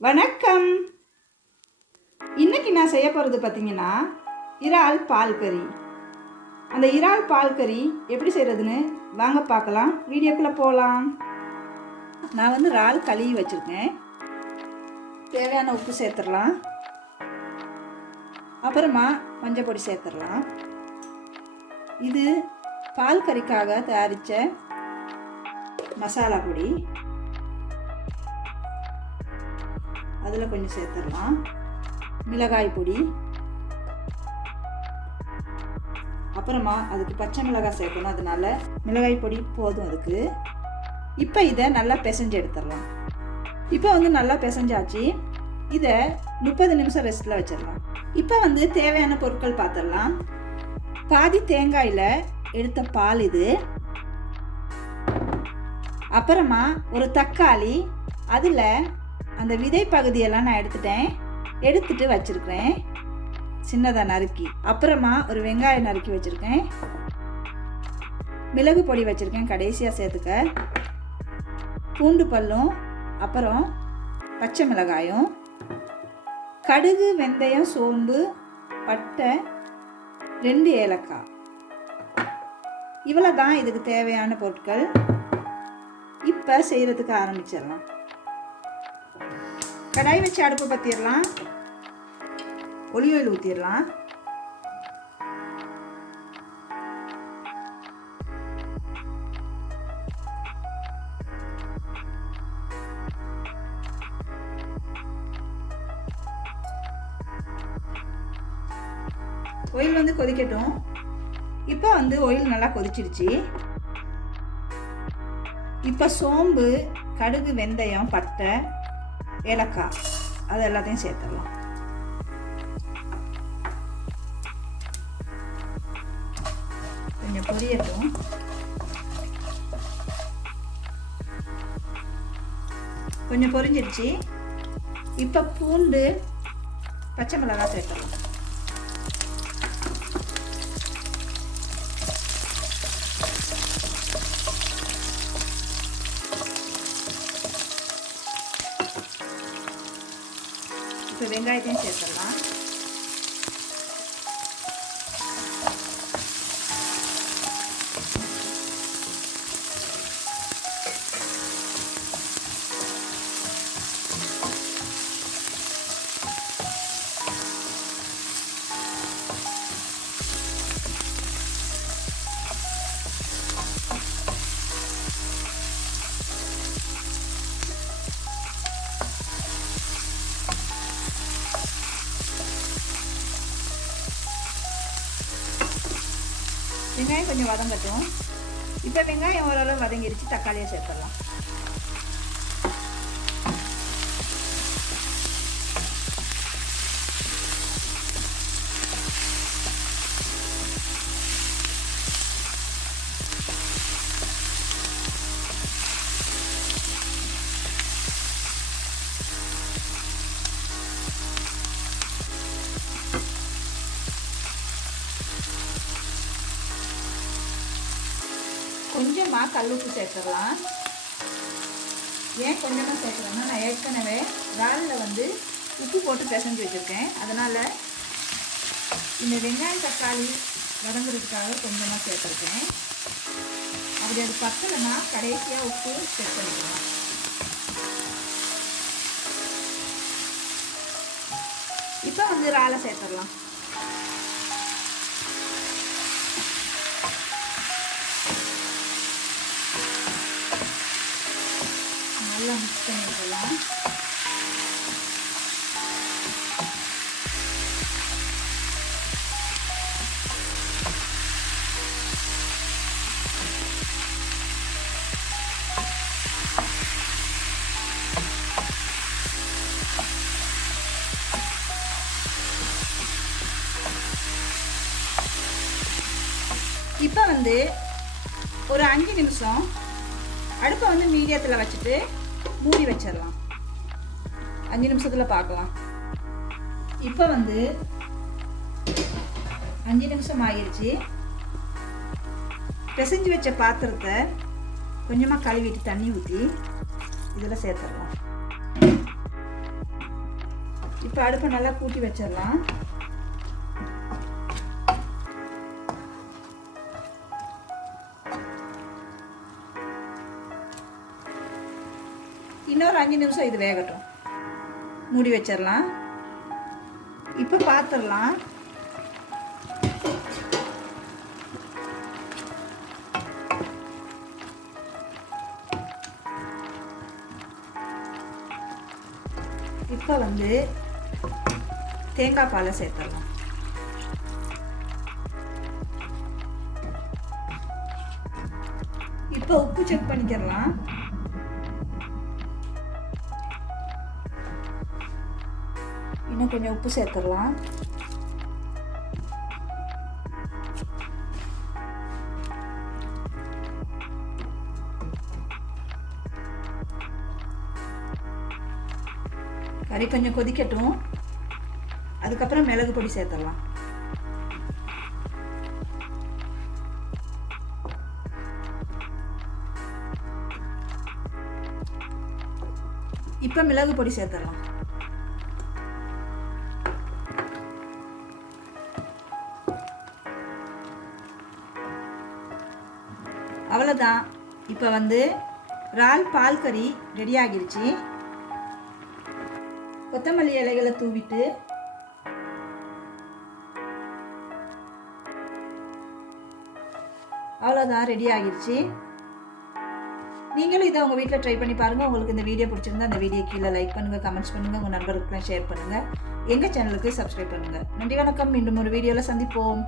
வணக்கம். இன்னைக்கு நான் செய்ய போகிறது பார்த்தீங்கன்னா இறால் பால் கறி. அந்த இறால் பால் கறி எப்படி செய்கிறதுன்னு வாங்க பார்க்கலாம். வீடியோக்குள்ளே போகலாம். நான் வந்து இறால் கழுவி வச்சுருக்கேன். தேவையான உப்பு சேர்த்துடலாம். அப்புறமா மஞ்சள் பொடி சேர்த்துடலாம். இது பால் கறிக்காக தயாரித்த மசாலா பொடி. அதில் கொஞ்சம் சேர்த்துடலாம். மிளகாய் பொடி, அப்புறமா அதுக்கு பச்சை மிளகாய் சேர்க்கணும், அதனால மிளகாய் பொடி போதும் அதுக்கு. இப்போ இதை நல்லா பிசைஞ்சு எடுத்துடலாம். இப்போ வந்து நல்லா பிசைஞ்சாச்சு. இதை 30 நிமிஷம் ரெஸ்ட்டில் வச்சிடலாம். இப்போ வந்து தேவையான பொருட்கள் பார்த்துடலாம். பாதி தேங்காயில் எடுத்த பால் இது. அப்புறமா ஒரு தக்காளி, அதில் அந்த விதை பகுதியெல்லாம் நான் எடுத்துட்டு வச்சுருக்கிறேன் சின்னதாக நறுக்கி. அப்புறமா ஒரு வெங்காயம் நறுக்கி வச்சுருக்கேன். மிளகு பொடி வச்சுருக்கேன் கடைசியாக சேர்த்துக்க. பூண்டு பல்லும், அப்புறம் பச்சை மிளகாயும், கடுகு, வெந்தயம், சோம்பு, பட்டை, 2 ஏலக்காய். இவ்வளோ தான் இதுக்கு தேவையான பொருட்கள். இப்போ செய்கிறதுக்கு ஆரம்பிச்சிடலாம். கடாய் வச்சு அடுப்பு பற்றிடலாம். ஒலிவ் ஆயில் ஊற்றிடலாம். ஆயில் வந்து கொதிக்கட்டும். இப்போ வந்து ஆயில் நல்லா கொதிச்சிருச்சு. இப்போ சோம்பு, கடுகு, வெந்தயம், பட்டை, ஏலக்காய் அது எல்லாத்தையும் சேர்த்துடலாம். கொஞ்சம் பொரியட்டும். கொஞ்சம் பொரிஞ்சிருச்சு. இப்போ பூண்டு, பச்சை மிளகாய் சேர்த்துடலாம். இப்போ வெங்காயத்தையும் சேர்த்துடலாம். வெங்காயம் கொஞ்சம் வதங்கட்டும். இப்போ வெங்காயம் ஓரளவு வதங்கிடுச்சு. தக்காளியை சேர்த்துடலாம். கொஞ்சமாக கல்லுப்பு சேர்த்துடலாம். ஏன் கொஞ்சமாக சேர்க்குறேன்னா, நான் ஏற்கனவே இறாலில் வந்து உப்பு போட்டு பிசைஞ்சு வச்சுருக்கேன். அதனால் இந்த வெங்காயம் தக்காளி வதங்குறதுக்காக கொஞ்சமாக சேர்த்துருக்கேன். அப்படி அது பத்தலைன்னா கடைசியாக உப்பு செக் பண்ணிக்கலாம். இப்போ வந்து இறாலை சேர்த்துடலாம். நல்லா மிக்ஸ் பண்ணிக்கலாம். இப்போ வந்து ஒரு 5 நிமிஷம் அடுப்பை வந்து மீடியத்தில் வச்சுட்டு மூடி வச்சிடலாம். 5 நிமிஷத்தில் பார்க்கலாம். இப்போ வந்து 5 நிமிஷம் ஆகிடுச்சு. பிசைஞ்சு வச்ச பாத்திரத்தை கொஞ்சமாக கழுவிட்டு தண்ணி ஊற்றி இதில் சேர்த்துடலாம். இப்போ அடுப்பை நல்லா கூட்டி வச்சிடலாம். இன்னொரு 5 நிமிஷம் இது வேகட்டும். மூடி வச்சிடலாம். இப்போ பார்த்துடலாம். இப்போ வந்து தேங்காய் பாலை சேர்த்துடலாம். இப்போ உப்பு செக் பண்ணிக்கிறலாம். இன்னும் கொஞ்சம் உப்பு சேர்த்துடலாம். கறி கொஞ்சம் கொதிக்கட்டும். அதுக்கப்புறம் மிளகு பொடி சேர்த்துடலாம். இப்போ மிளகு பொடி சேர்த்துடலாம். அவ்வளோதான். இப்போ வந்து இறால் பால் கறி ரெடி ஆகிருச்சு. கொத்தமல்லி இலைகளை தூவிட்டு அவ்வளோதான், ரெடி ஆகிருச்சு. நீங்களும் இதை உங்கள் வீட்டில் ட்ரை பண்ணி பாருங்கள். உங்களுக்கு இந்த வீடியோ பிடிச்சிருந்தா அந்த வீடியோ கீழே லைக் பண்ணுங்கள், கமெண்ட்ஸ் பண்ணுங்கள், உங்கள் நண்பர்களுக்கெல்லாம் ஷேர் பண்ணுங்கள். எங்கள் சேனலுக்கு சப்ஸ்கிரைப் பண்ணுங்கள். நன்றி, வணக்கம். மீண்டும் ஒரு வீடியோவில் சந்திப்போம்.